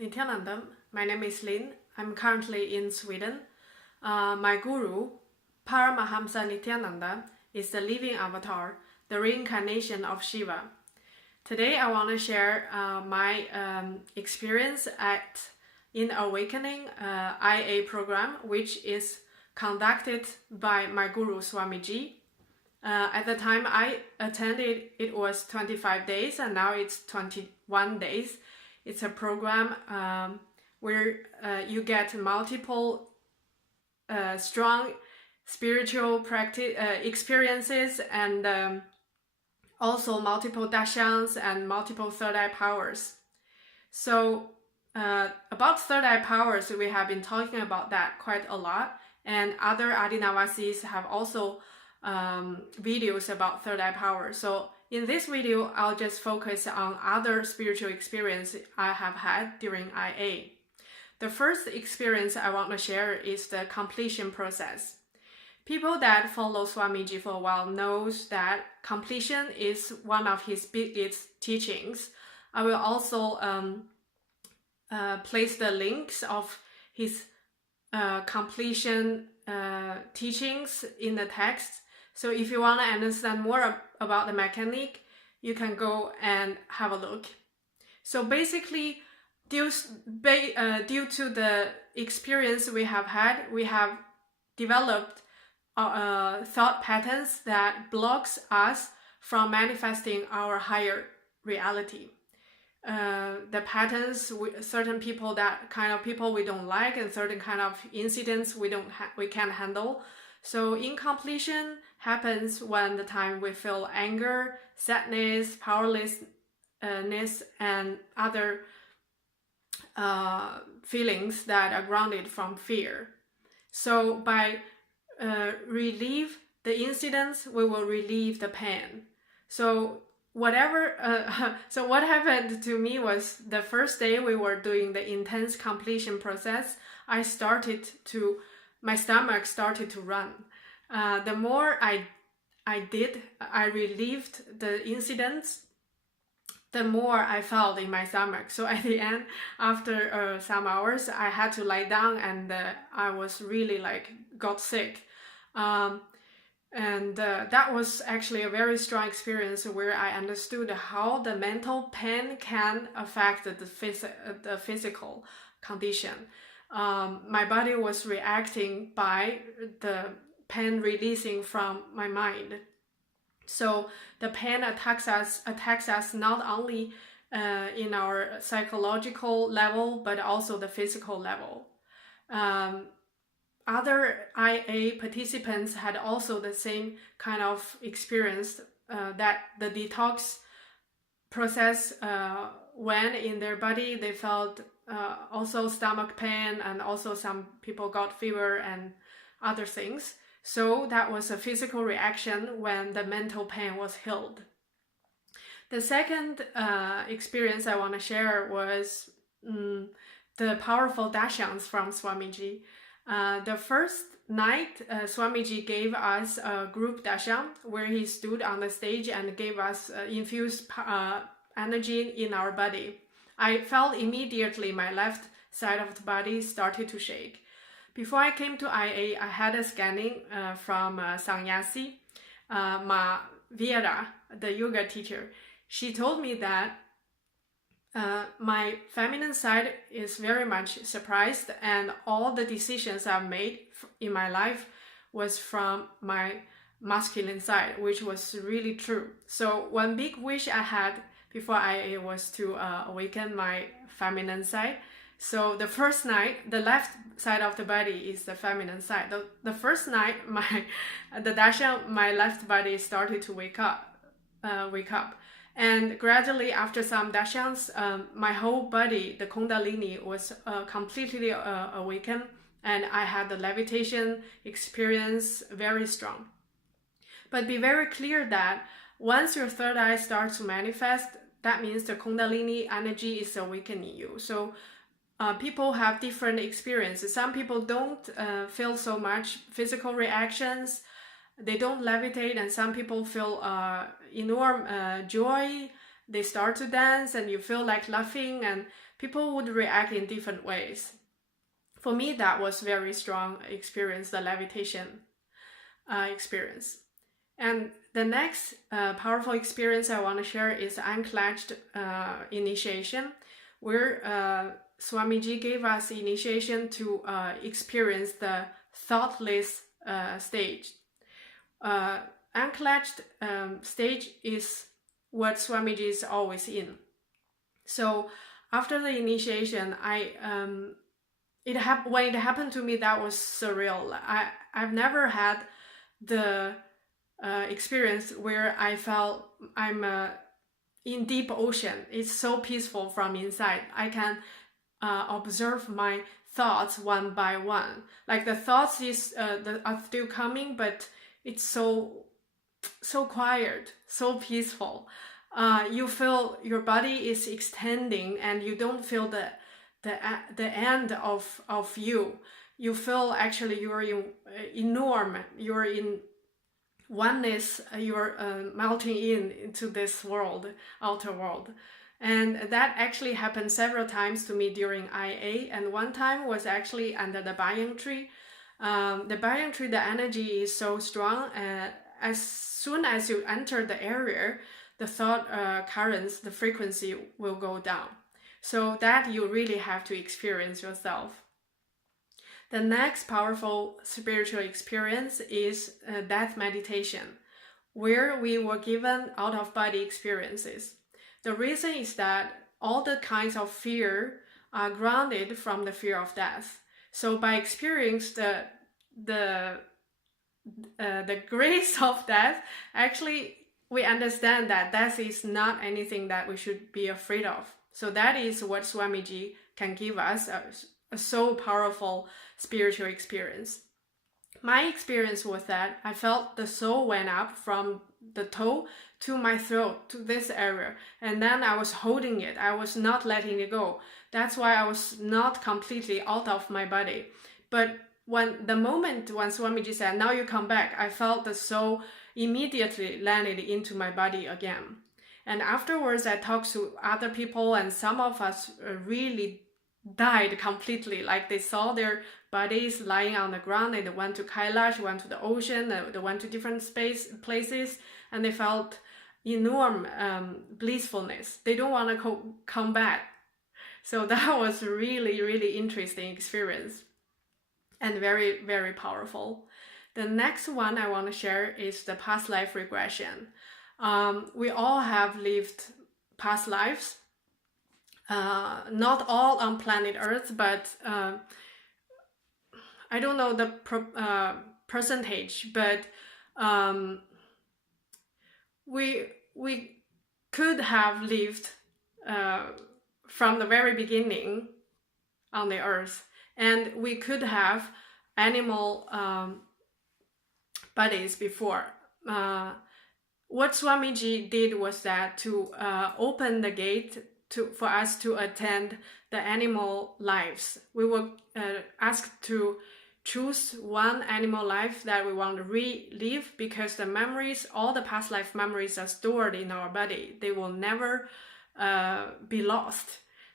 Nithyananda. My name is Lin. I'm currently in Sweden. My Guru, Paramahamsa Nithyananda, is the living avatar, the reincarnation of Shiva. Today I want to share my experience in Awakening IA program, which is conducted by my Guru Swamiji. At the time I attended, it was 25 days, and now it's 21 days. It's a program where you get multiple strong spiritual practice experiences, and also multiple darshans and multiple third eye powers. So about third eye powers, we have been talking about that quite a lot, and other Adinavasis have also videos about third eye power. So in this video, I'll just focus on other spiritual experience I have had during IA. The first experience I want to share is the completion process. People that follow Swamiji for a while knows that completion is one of his biggest teachings. I will also place the links of his completion teachings in the text. So if you want to understand more about the mechanic, you can go and have a look. So basically, due to the experience we have had, we have developed thought patterns that blocks us from manifesting our higher reality. The patterns, certain people, that kind of people we don't like, and certain kind of incidents we can't handle. So incompletion happens when the time we feel anger, sadness, powerlessness, and other feelings that are grounded from fear. So by relieve the incidents, we will relieve the pain. So what happened to me was the first day we were doing the intense completion process, my stomach started to run. The more I relieved the incidents, the more I felt in my stomach. So at the end, after some hours, I had to lie down, and I was really got sick. That was actually a very strong experience where I understood how the mental pain can affect the physical condition. My body was reacting by the pain releasing from my mind. So the pain attacks us not only in our psychological level, but also the physical level. Other IA participants had also the same kind of experience, that the detox process, when in their body they felt also stomach pain, and also some people got fever and other things. So that was a physical reaction when the mental pain was healed. The second experience I want to share was the powerful darshans from Swamiji. The first night, Swamiji gave us a group darshan where he stood on the stage and gave us infused energy in our body. I felt immediately my left side of the body started to shake. Before I came to IA, I had a scanning from Sannyasi, Ma Viera, the yoga teacher. She told me that my feminine side is very much surprised, and all the decisions I've made in my life was from my masculine side, which was really true. So one big wish I had before IA was to awaken my feminine side. So the first night, the left side of the body is the feminine side. The first night, the darshan, my left body started to wake up. And gradually, after some darshans, my whole body, the kundalini, was completely awakened, and I had the levitation experience very strong. But be very clear that once your third eye starts to manifest, that means the kundalini energy is awakening you. So people have different experiences. Some people don't feel so much physical reactions. They don't levitate, and some people feel enormous joy they start to dance and you feel like laughing, and people would react in different ways. For me, that was very strong experience, the levitation experience. And the next powerful experience I want to share is Unclutched initiation, where Swamiji gave us initiation to experience the thoughtless stage. Unclutched stage is what Swamiji is always in. So after the initiation, when it happened to me, that was surreal. I've never had the experience where I felt I'm in deep ocean. It's so peaceful from inside. I can observe my thoughts one by one. Like the thoughts are still coming, but it's so quiet, so peaceful. You feel your body is extending, and you don't feel the end of you. You feel actually you're enormous. You're in oneness. You're melting into this world, outer world. And that actually happened several times to me during IA. And one time was actually under the banyan tree. The banyan tree, the energy is so strong. As soon as you enter the area, the thought currents, the frequency will go down. So that you really have to experience yourself. The next powerful spiritual experience is death meditation, where we were given out-of-body experiences. The reason is that all the kinds of fear are grounded from the fear of death. So by experiencing the grace of death, actually we understand that death is not anything that we should be afraid of. So that is what Swamiji can give us, a so powerful spiritual experience. My experience was that I felt the soul went up from the toe to my throat, to this area, and then I was holding it. I was not letting it go. That's why I was not completely out of my body. But when Swamiji said, now you come back, I felt the soul immediately landed into my body again. And afterwards, I talked to other people, and some of us really died completely. Like they saw their bodies lying on the ground. They went to Kailash, went to the ocean, they went to different places, and they felt enormous blissfulness. They don't want to come back. So that was really, really interesting experience and very, very powerful. The next one I want to share is the past life regression. We all have lived past lives, not all on planet Earth, but I don't know the percentage, but we could have lived from the very beginning on the Earth, and we could have animal bodies before. What Swamiji did was that to open the gate for us to attend the animal lives. We were asked to choose one animal life that we want to relive, because the memories, all the past life memories, are stored in our body. They will never be lost.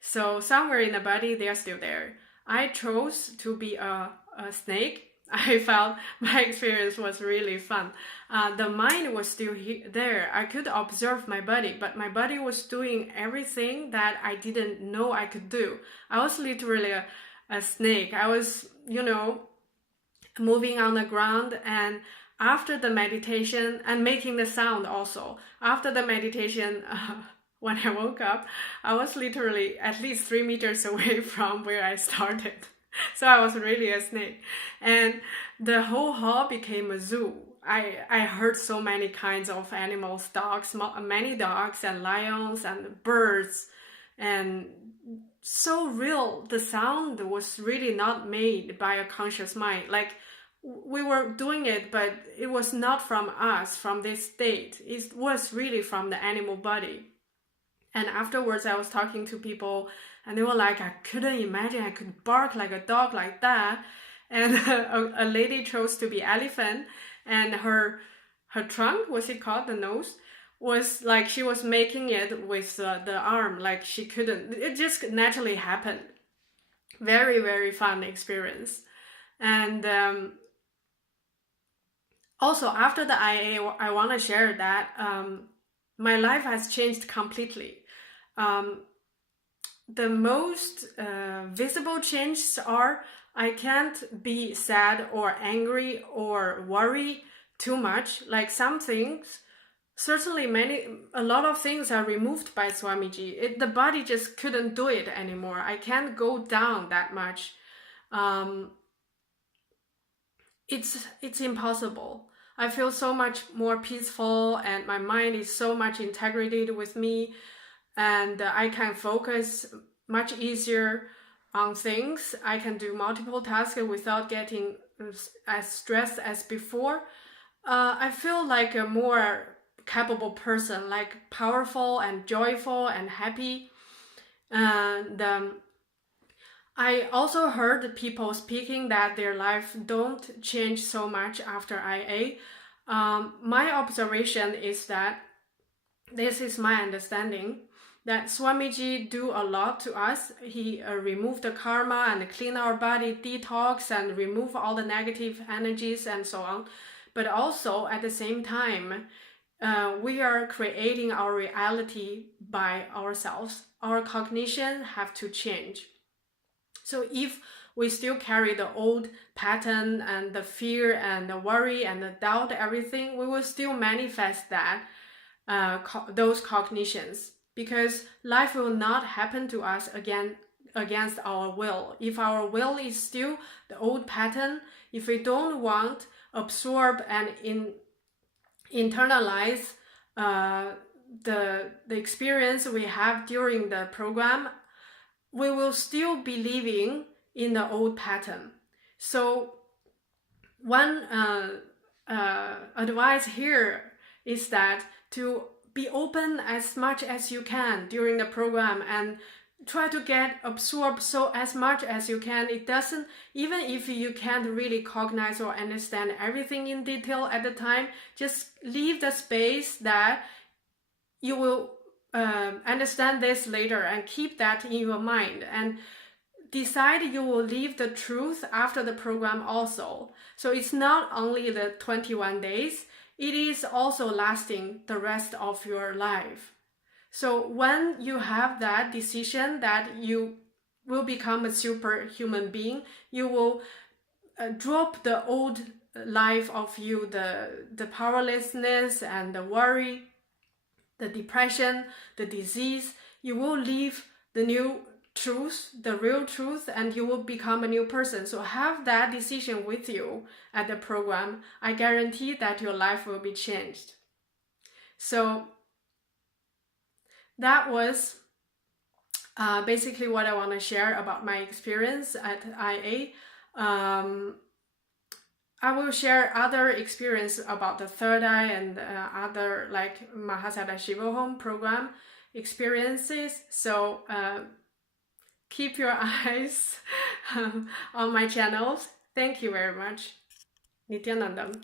So somewhere in the body, they are still there. I chose to be a snake. I felt my experience was really fun. The mind was still there. I could observe my body, but my body was doing everything that I didn't know I could do. I was literally a snake. I was, moving on the ground, and after the meditation, and making the sound also. After the meditation, when I woke up, I was literally at least 3 meters away from where I started. So I was really a snake. And the whole hall became a zoo. I heard so many kinds of animals, dogs, many dogs and lions and birds. And so real, the sound was really not made by a conscious mind. Like we were doing it, but it was not from us, from this state. It was really from the animal body. And afterwards, I was talking to people, and they were like, I couldn't imagine I could bark like a dog like that. And a lady chose to be elephant, and her trunk, what's it called, the nose, was like she was making it with the arm, like she couldn't, it just naturally happened. Very, very fun experience. And also after the IA, I want to share that my life has changed completely. The most visible changes are I can't be sad or angry or worry too much. Like some things, certainly a lot of things are removed by Swamiji. The body just couldn't do it anymore. I can't go down that much. It's impossible. I feel so much more peaceful, and my mind is so much integrated with me, and I can focus much easier on things. I can do multiple tasks without getting as stressed as before. I feel like a more capable person, like powerful and joyful and happy. And I also heard people speaking that their life don't change so much after IA. My observation is that this is my understanding that Swamiji do a lot to us. He removed the karma and clean our body, detox and remove all the negative energies and so on. But also at the same time, we are creating our reality by ourselves. Our cognition have to change. So if we still carry the old pattern and the fear and the worry and the doubt, everything, we will still manifest that, those cognitions, because life will not happen to us again against our will. If our will is still the old pattern, if we don't want absorb and internalize the experience we have during the program, we will still be living in the old pattern. So one advice here is that to be open as much as you can during the program and try to get absorbed so as much as you can. It doesn't, even if you can't really cognize or understand everything in detail at the time, just leave the space that you will understand this later, and keep that in your mind, and decide you will leave the truth after the program also. So it's not only the 21 days, it is also lasting the rest of your life. So when you have that decision that you will become a superhuman being, you will drop the old life of you, the powerlessness and the worry, the depression, the disease. You will live the new truth, the real truth, and you will become a new person. So have that decision with you at the program. I guarantee that your life will be changed. So that was basically what I want to share about my experience at IA. I will share other experience about the third eye and other like Mahasada Shiva Home program experiences. So keep your eyes on my channels. Thank you very much. Nithyanandam.